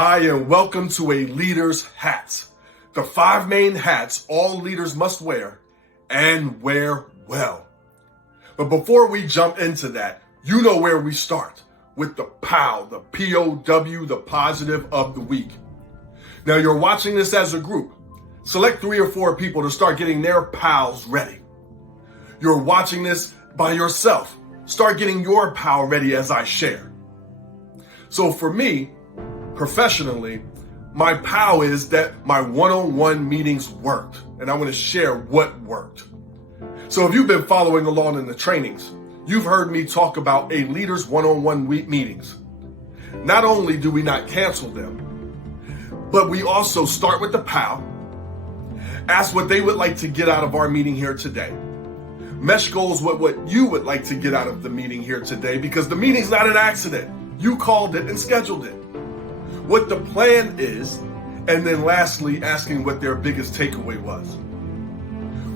Hi, and welcome to A Leader's Hat. The 5 main hats all leaders must wear and wear well. But before we jump into that, you know where we start with the POW, the P-O-W, the positive of the week. Now you're watching this as a group. Select 3 or 4 people to start getting their POWs ready. You're watching this by yourself. Start getting your POW ready as I share. So for me, professionally, my POW is that my one-on-one meetings worked, and I want to share what worked. So if you've been following along in the trainings, you've heard me talk about a leader's one-on-one meetings. Not only do we not cancel them, but we also start with the POW, ask what they would like to get out of our meeting here today. Mesh goals with what you would like to get out of the meeting here today, because the meeting's not an accident. You called it and scheduled it. What the plan is, and then lastly, asking what their biggest takeaway was.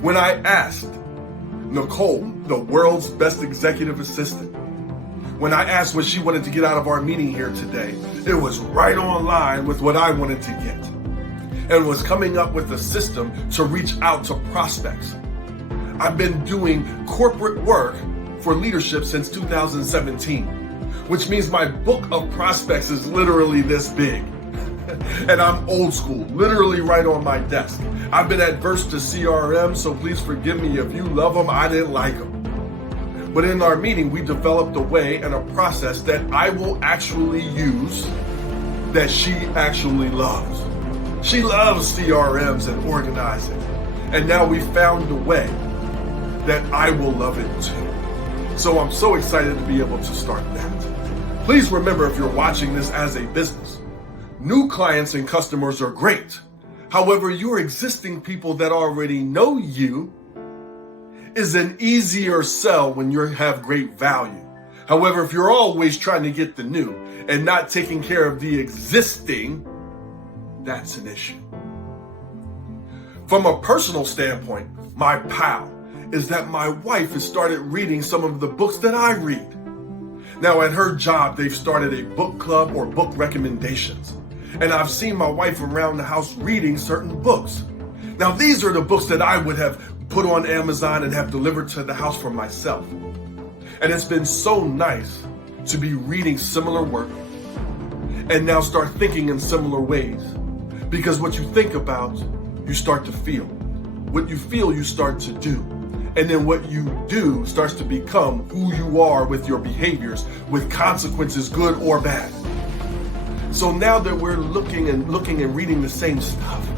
When I asked Nicole, the world's best executive assistant, when I asked what she wanted to get out of our meeting here today, it was right on line with what I wanted to get, and was coming up with a system to reach out to prospects. I've been doing corporate work for leadership since 2017. Which means my book of prospects is literally this big. And I'm old school, literally right on my desk. I've been adverse to CRM, so please forgive me if you love them, I didn't like them. But in our meeting, we developed a way and a process that I will actually use that she actually loves. She loves CRMs and organizing. And now we found a way that I will love it too. So I'm so excited to be able to start that. Please remember, if you're watching this as a business, new clients and customers are great. However, your existing people that already know you is an easier sell when you have great value. However, if you're always trying to get the new and not taking care of the existing, that's an issue. From a personal standpoint, my POW is that my wife has started reading some of the books that I read. Now at her job, they've started a book club or book recommendations. And I've seen my wife around the house reading certain books. Now these are the books that I would have put on Amazon and have delivered to the house for myself. And it's been so nice to be reading similar work and now start thinking in similar ways. Because what you think about, you start to feel. What you feel, you start to do. And then what you do starts to become who you are with your behaviors, with consequences, good or bad. So now that we're looking and reading the same stuff,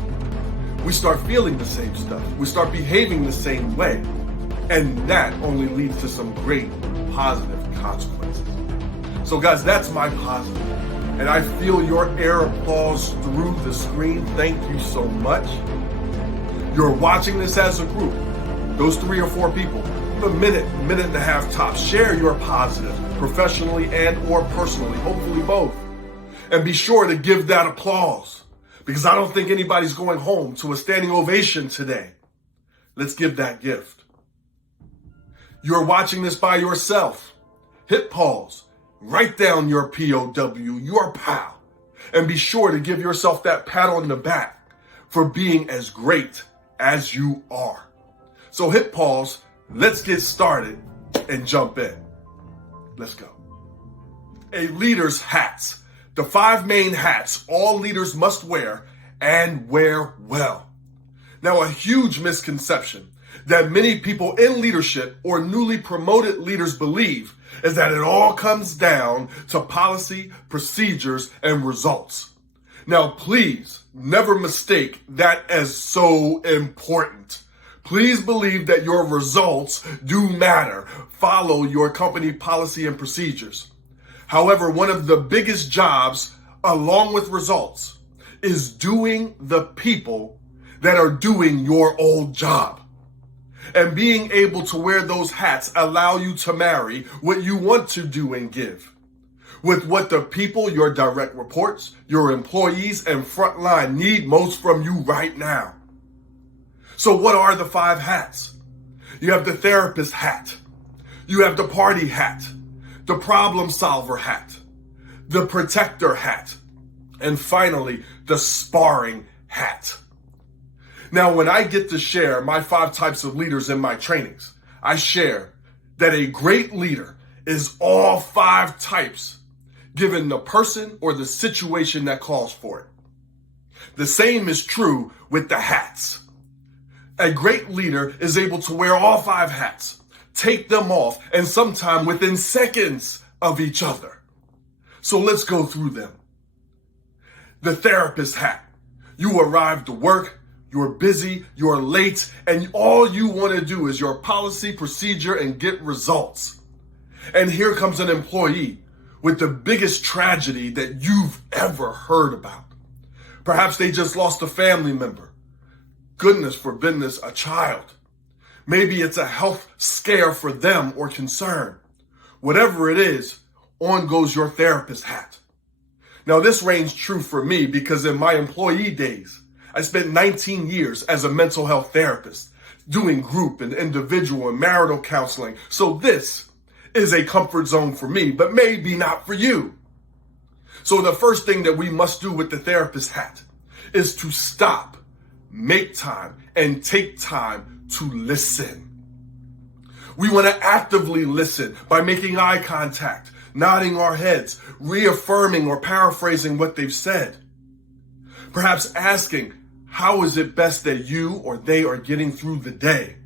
we start feeling the same stuff. We start behaving the same way. And that only leads to some great positive consequences. So guys, that's my positive. And I feel your air applause through the screen. Thank you so much. You're watching this as a group. Those 3 or 4 people, a minute and a half tops. Share your positive, professionally and or personally, hopefully both. And be sure to give that applause, because I don't think anybody's going home to a standing ovation today. Let's give that gift. You're watching this by yourself. Hit pause, write down your POW, your POW, and be sure to give yourself that pat on the back for being as great as you are. So hit pause, let's get started and jump in. Let's go. A leader's hats. The 5 main hats all leaders must wear and wear well. Now, a huge misconception that many people in leadership or newly promoted leaders believe is that it all comes down to policy, procedures, and results. Now, please never mistake that as so important. Please believe that your results do matter. Follow your company policy and procedures. However, one of the biggest jobs, along with results, is doing the people that are doing your old job. And being able to wear those hats allow you to marry what you want to do and give with what the people, your direct reports, your employees, and frontline need most from you right now. So what are the 5 hats? You have the therapist hat. You have the party hat, the problem solver hat, the protector hat, And finally, the Sparring Hat. Now, when I get to share my 5 types of leaders in my trainings, I share that a great leader is all 5 types given the person or the situation that calls for it. The same is true with the hats. A great leader is able to wear all 5 hats, take them off, and sometime within seconds of each other. So let's go through them. The therapist hat. You arrive to work, you're busy, you're late, and all you want to do is your policy, procedure, and get results. And here comes an employee with the biggest tragedy that you've ever heard about. Perhaps they just lost a family member. Goodness forbid, a child. Maybe it's a health scare for them or concern. Whatever it is, on goes your therapist hat. Now, this reigns true for me because in my employee days, I spent 19 years as a mental health therapist, doing group and individual and marital counseling. So this is a comfort zone for me, but maybe not for you. So the first thing that we must do with the therapist hat is to stop, make time, and take time to listen. We want to actively listen by making eye contact, nodding our heads, reaffirming or paraphrasing what they've said. Perhaps asking, how is it best that you or they are getting through the day?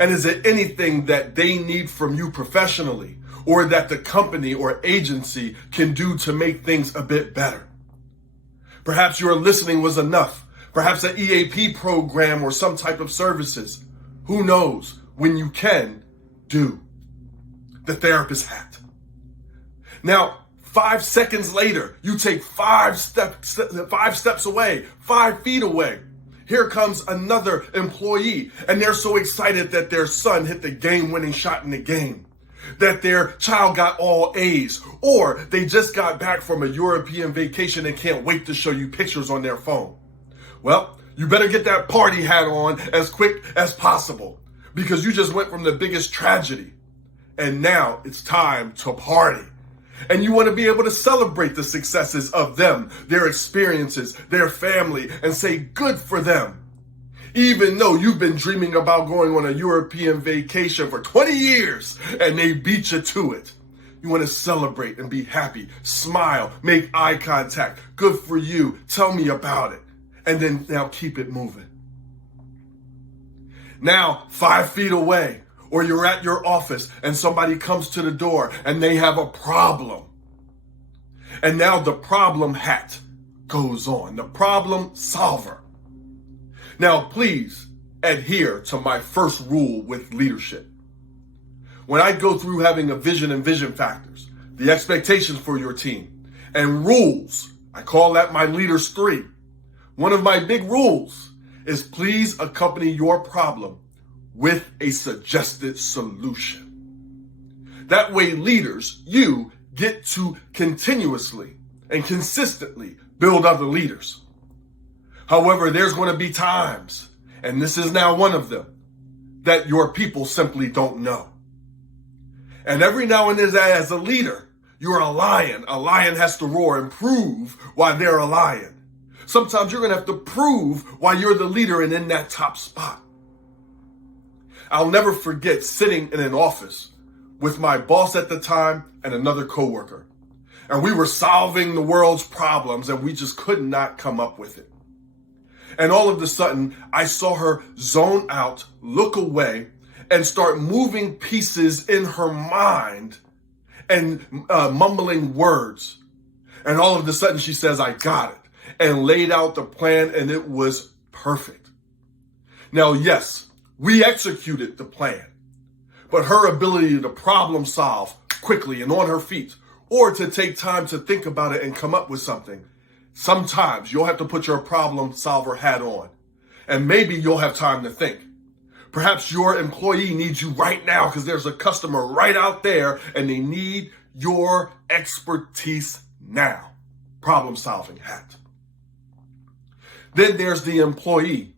And is it anything that they need from you professionally or that the company or agency can do to make things a bit better? Perhaps your listening was enough. Perhaps an EAP program or some type of services. Who knows? When you can, do. The therapist hat. Now, 5 seconds later, you take 5 steps away, 5 feet away. Here comes another employee, and they're so excited that their son hit the game-winning shot in the game, that their child got all A's, or they just got back from a European vacation and can't wait to show you pictures on their phone. Well, you better get that party hat on as quick as possible because you just went from the biggest tragedy, and now it's time to party. And you want to be able to celebrate the successes of them, their experiences, their family, and say good for them. Even though you've been dreaming about going on a European vacation for 20 years and they beat you to it. You want to celebrate and be happy, smile, make eye contact. Good for you. Tell me about it. And then now keep it moving. Now, 5 feet away, or you're at your office and somebody comes to the door and they have a problem. And now the problem hat goes on, the problem solver. Now, please adhere to my first rule with leadership. When I go through having a vision and vision factors, the expectations for your team, and rules, I call that my leaders 3. One of my big rules is please accompany your problem with a suggested solution. That way, leaders, you get to continuously and consistently build other leaders. However, there's going to be times, and this is now one of them, that your people simply don't know. And every now and then as a leader, you're a lion. A lion has to roar and prove why they're a lion. Sometimes you're going to have to prove why you're the leader and in that top spot. I'll never forget sitting in an office with my boss at the time and another coworker. And we were solving the world's problems and we just could not come up with it. And all of a sudden, I saw her zone out, look away, and start moving pieces in her mind and mumbling words. And all of a sudden she says, I got it, and laid out the plan, and it was perfect. Now, yes, we executed the plan, but her ability to problem solve quickly and on her feet, or to take time to think about it and come up with something, sometimes you'll have to put your problem solver hat on, and maybe you'll have time to think. Perhaps your employee needs you right now because there's a customer right out there and they need your expertise now. Problem solving hat. Then there's the employee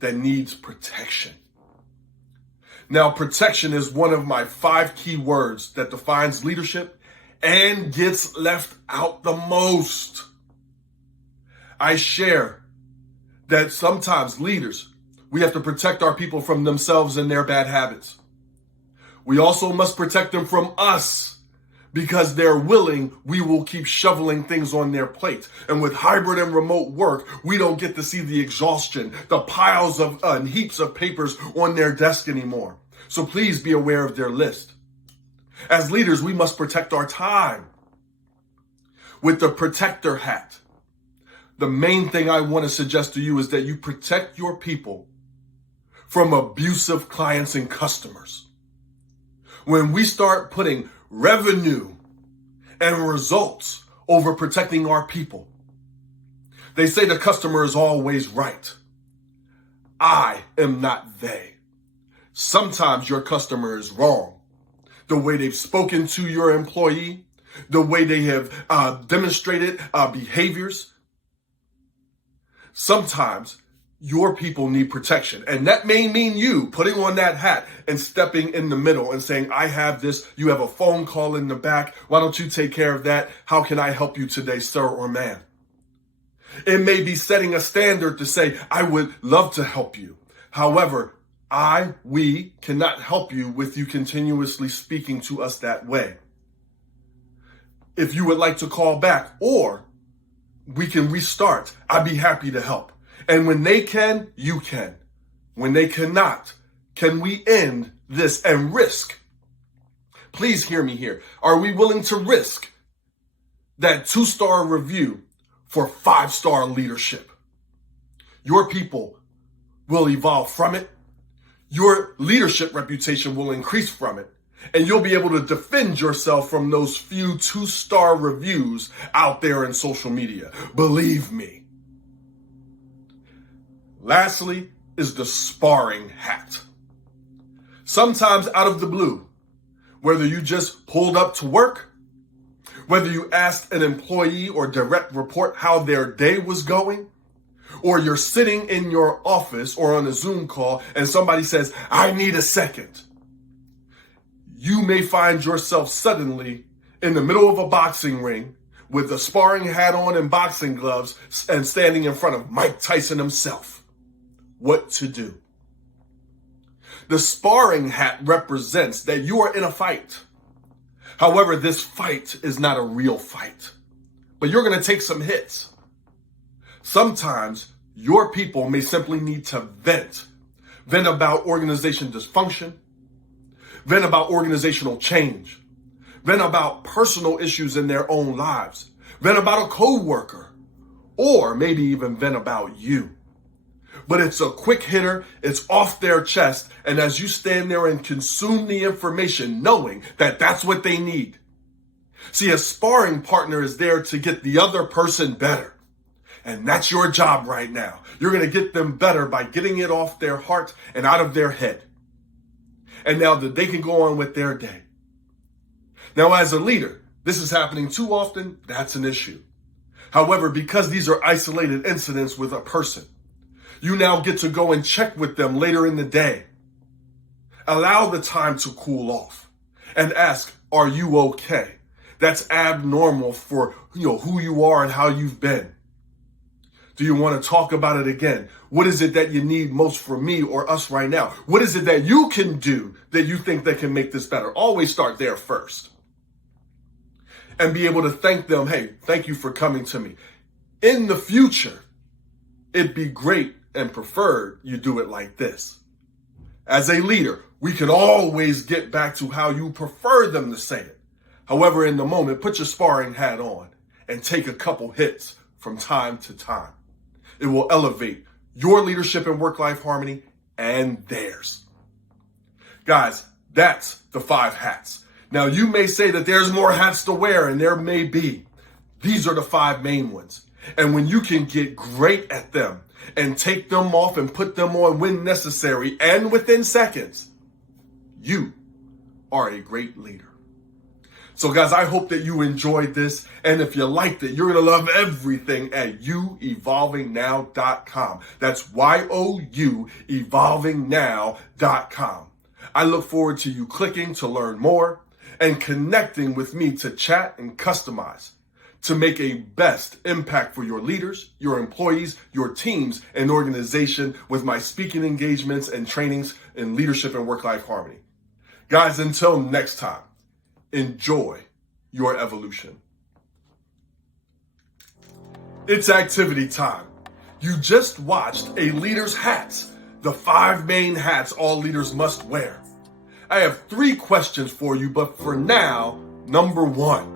that needs protection. Now, protection is one of my 5 key words that defines leadership and gets left out the most. I share that sometimes leaders, we have to protect our people from themselves and their bad habits. We also must protect them from us. Because they're willing, we will keep shoveling things on their plate. And with hybrid and remote work, we don't get to see the exhaustion, the piles of and heaps of papers on their desk anymore. So please be aware of their list. As leaders, we must protect our time. With the protector hat, the main thing I want to suggest to you is that you protect your people from abusive clients and customers. When we start putting revenue and results over protecting our people. They say the customer is always right. I am not they. Sometimes your customer is wrong. The way they've spoken to your employee, the way they have demonstrated behaviors. Sometimes your people need protection. And that may mean you putting on that hat and stepping in the middle and saying, I have this, you have a phone call in the back. Why don't you take care of that? How can I help you today, sir or ma'am? It may be setting a standard to say, I would love to help you. However, we cannot help you with you continuously speaking to us that way. If you would like to call back or we can restart, I'd be happy to help. And when they can, you can. When they cannot, can we end this and risk? Please hear me here. Are we willing to risk that 2-star review for 5-star leadership? Your people will evolve from it. Your leadership reputation will increase from it. And you'll be able to defend yourself from those few 2-star reviews out there in social media. Believe me. Lastly is the sparring hat. Sometimes out of the blue, whether you just pulled up to work, whether you asked an employee or direct report how their day was going, or you're sitting in your office or on a Zoom call and somebody says, I need a second. You may find yourself suddenly in the middle of a boxing ring with a sparring hat on and boxing gloves and standing in front of Mike Tyson himself. What to do? The sparring hat represents that you are in a fight. However, this fight is not a real fight, but you're going to take some hits. Sometimes your people may simply need to vent about organization dysfunction, vent about organizational change, vent about personal issues in their own lives, vent about a coworker, or maybe even vent about you. But it's a quick hitter, it's off their chest, and as you stand there and consume the information, knowing that that's what they need. See, a sparring partner is there to get the other person better. And that's your job right now. You're going to get them better by getting it off their heart and out of their head. And now that they can go on with their day. Now, as a leader, this is happening too often, that's an issue. However, because these are isolated incidents with a person, you now get to go and check with them later in the day. Allow the time to cool off and ask, are you okay? That's abnormal for who you are and how you've been. Do you want to talk about it again? What is it that you need most from me or us right now? What is it that you can do that you think that can make this better? Always start there first. And be able to thank them. Hey, thank you for coming to me. In the future, it'd be great and preferred you do it like this. As a leader, we can always get back to how you prefer them to say it. However, in the moment, put your sparring hat on and take a couple hits from time to time. It will elevate your leadership and work-life harmony and theirs. Guys, that's the 5 hats. Now, you may say that there's more hats to wear, and there may be. These are the 5 main ones. And when you can get great at them and take them off and put them on when necessary and within seconds, you are a great leader. So guys, I hope that you enjoyed this. And if you liked it, you're going to love everything at youevolvingnow.com. That's YOU evolvingnow.com. I look forward to you clicking to learn more and connecting with me to chat and customize. to make a best impact for your leaders, your employees, your teams, and organization with my speaking engagements and trainings in leadership and work-life harmony. Guys, until next time, enjoy your evolution. It's activity time. You just watched a leader's hats, the 5 main hats all leaders must wear. I have 3 questions for you, but for now, number 1.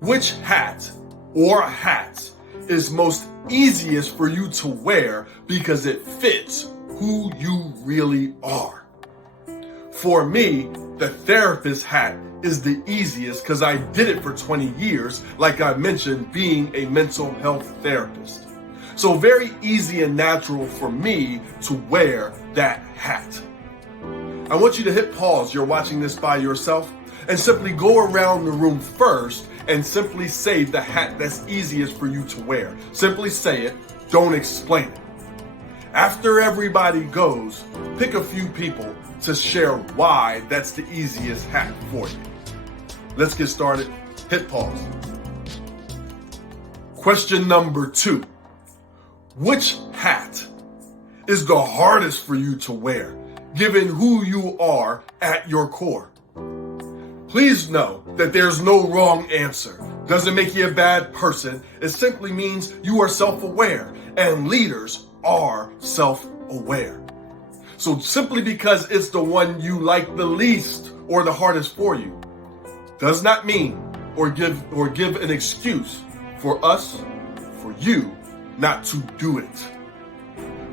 Which hat or hats is most easiest for you to wear because it fits who you really are? For me, the therapist hat is the easiest because I did it for 20 years, like I mentioned, being a mental health therapist. So very easy and natural for me to wear that hat. I want you to hit pause, you're watching this by yourself, and simply go around the room first and simply say the hat that's easiest for you to wear. Simply say it, don't explain it. After everybody goes, pick a few people to share why that's the easiest hat for you. Let's get started. Hit pause. Question number 2. Which hat is the hardest for you to wear, given who you are at your core? Please know that there's no wrong answer. Doesn't make you a bad person. It simply means you are self-aware, and leaders are self-aware. So simply because it's the one you like the least or the hardest for you, does not mean or give an excuse for us, for you, not to do it.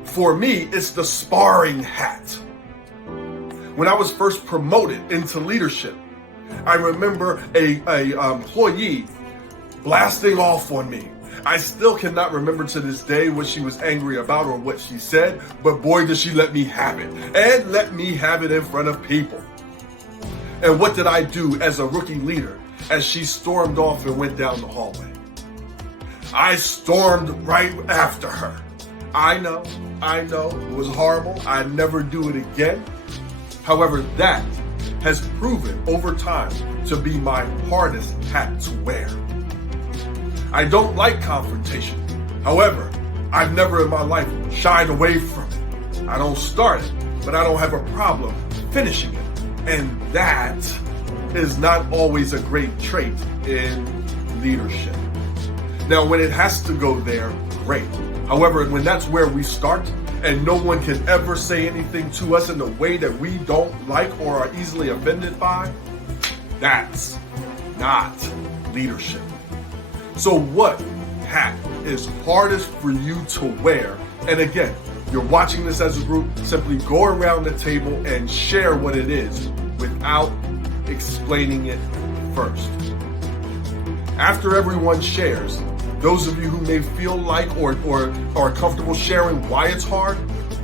For me, it's the sparring hat. When I was first promoted into leadership, I remember a employee blasting off on me. I still cannot remember to this day what she was angry about or what she said, but boy, did she let me have it. And let me have it in front of people. And what did I do as a rookie leader as she stormed off and went down the hallway? I stormed right after her. I know, it was horrible. I'd never do it again. However, that has proven over time to be my hardest hat to wear. I don't like confrontation. However, I've never in my life shied away from it. I don't start it, but I don't have a problem finishing it. And that is not always a great trait in leadership. Now, when it has to go there, great. However, when that's where we start, and no one can ever say anything to us in a way that we don't like or are easily offended by, that's not leadership. So what hat is hardest for you to wear? And again, you're watching this as a group, simply go around the table and share what it is without explaining it first. After everyone shares, those of you who may feel like or are comfortable sharing why it's hard,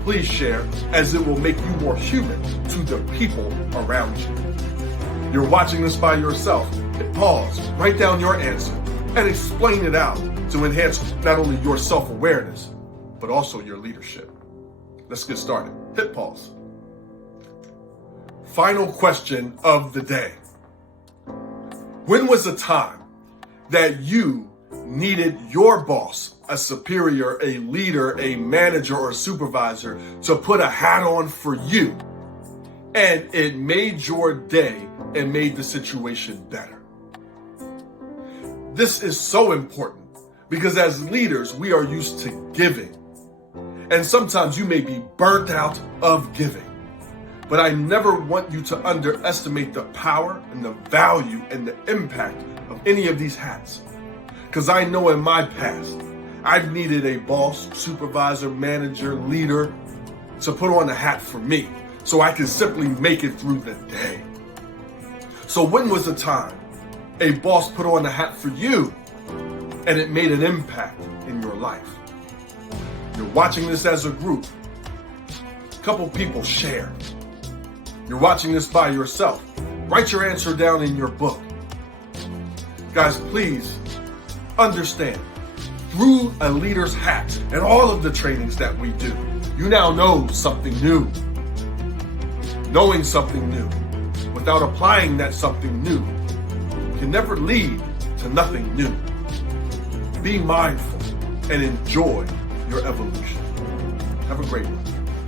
please share, as it will make you more human to the people around you. You're watching this by yourself. Hit pause, write down your answer, and explain it out to enhance not only your self-awareness, but also your leadership. Let's get started. Hit pause. Final question of the day. When was the time that you needed your boss, a superior, a leader, a manager, or a supervisor to put a hat on for you, and it made your day and made the situation better? This is so important because as leaders, we are used to giving. And sometimes you may be burnt out of giving. But I never want you to underestimate the power and the value and the impact of any of these hats. Because I know in my past, I've needed a boss, supervisor, manager, leader to put on a hat for me so I can simply make it through the day. So when was the time a boss put on a hat for you and it made an impact in your life? You're watching this as a group. A couple people share. You're watching this by yourself. Write your answer down in your book. Guys, please understand, through a leader's hat and all of the trainings that we do, you now know something new. Knowing something new without applying that something new can never lead to nothing new. Be mindful and enjoy your evolution. Have a great one.